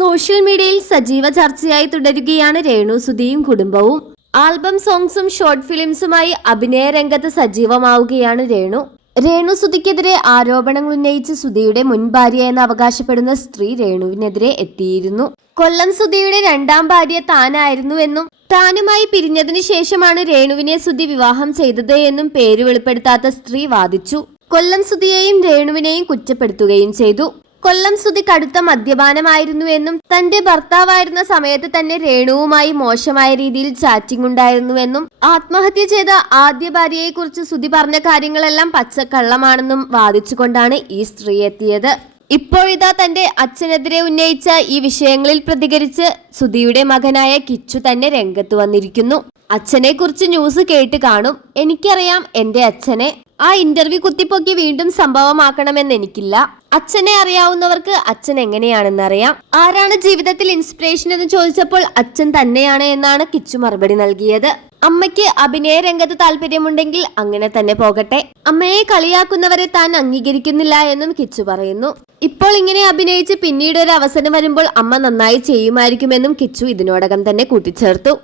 Social മീഡിയയിൽ സജീവ ചർച്ചയായി തുടരുകയാണ് രേണു സുധിയും കുടുംബവും. ആൽബം സോങ്സും ഷോർട്ട് ഫിലിംസുമായി അഭിനയ രംഗത്ത് സജീവമാവുകയാണ് രേണു സുധിക്കെതിരെ ആരോപണങ്ങൾ ഉന്നയിച്ച് സുധിയുടെ മുൻ ഭാര്യ എന്ന് അവകാശപ്പെടുന്ന സ്ത്രീ രേണുവിനെതിരെ എത്തിയിരുന്നു. കൊല്ലം സുധിയുടെ രണ്ടാം ഭാര്യ താനായിരുന്നുവെന്നും താനുമായി പിരിഞ്ഞതിനു ശേഷമാണ് രേണുവിനെ സുധി വിവാഹം ചെയ്തത് എന്നും പേര് വെളിപ്പെടുത്താത്ത സ്ത്രീ വാദിച്ചു. കൊല്ലം സുധിയെയും രേണുവിനെയും കുറ്റപ്പെടുത്തുകയും ചെയ്തു. കൊല്ലം സുധി കടുത്ത മദ്യപാനമായിരുന്നുവെന്നും തന്റെ ഭർത്താവായിരുന്ന സമയത്ത് തന്നെ രേണുവുമായി മോശമായ രീതിയിൽ ചാറ്റിംഗ് ഉണ്ടായിരുന്നുവെന്നും ആത്മഹത്യ ചെയ്ത ആദ്യ ഭാര്യയെക്കുറിച്ച് സുധി പറഞ്ഞ കാര്യങ്ങളെല്ലാം പച്ചക്കള്ളമാണെന്നും വാദിച്ചുകൊണ്ടാണ് ഈ സ്ത്രീ എത്തിയത്. ഇപ്പോഴിതാ തന്റെ അച്ഛനെതിരെ ഉന്നയിച്ച ഈ വിഷയങ്ങളിൽ പ്രതികരിച്ച് സുധിയുടെ മകനായ കിച്ചു തന്നെ രംഗത്ത് വന്നിരിക്കുന്നു. അച്ഛനെ കുറിച്ച് ന്യൂസ് കേട്ട് കാണും. എനിക്കറിയാം എന്റെ അച്ഛനെ. ആ ഇന്റർവ്യൂ കുത്തിപ്പൊക്കി വീണ്ടും സംഭവമാക്കണമെന്ന് എനിക്കില്ല. അച്ഛനെ അറിയാവുന്നവർക്ക് അച്ഛൻ എങ്ങനെയാണെന്നറിയാം. ആരാണ് ജീവിതത്തിൽ ഇൻസ്പിറേഷൻ എന്ന് ചോദിച്ചപ്പോൾ അച്ഛൻ തന്നെയാണ് എന്നാണ് കിച്ചു മറുപടി നൽകിയത്. അമ്മയ്ക്ക് അഭിനയ രംഗത്ത് താല്പര്യമുണ്ടെങ്കിൽ അങ്ങനെ തന്നെ പോകട്ടെ. അമ്മയെ കളിയാക്കുന്നവരെ താൻ അംഗീകരിക്കുന്നില്ല എന്നും കിച്ചു പറയുന്നു. ഇപ്പോൾ ഇങ്ങനെ അഭിനയിച്ച് പിന്നീട് ഒരു അവസരം വരുമ്പോൾ അമ്മ നന്നായി ചെയ്യുമായിരിക്കുമെന്നും കിച്ചു ഇതിനോടകം തന്നെ കൂട്ടിച്ചേർത്തു.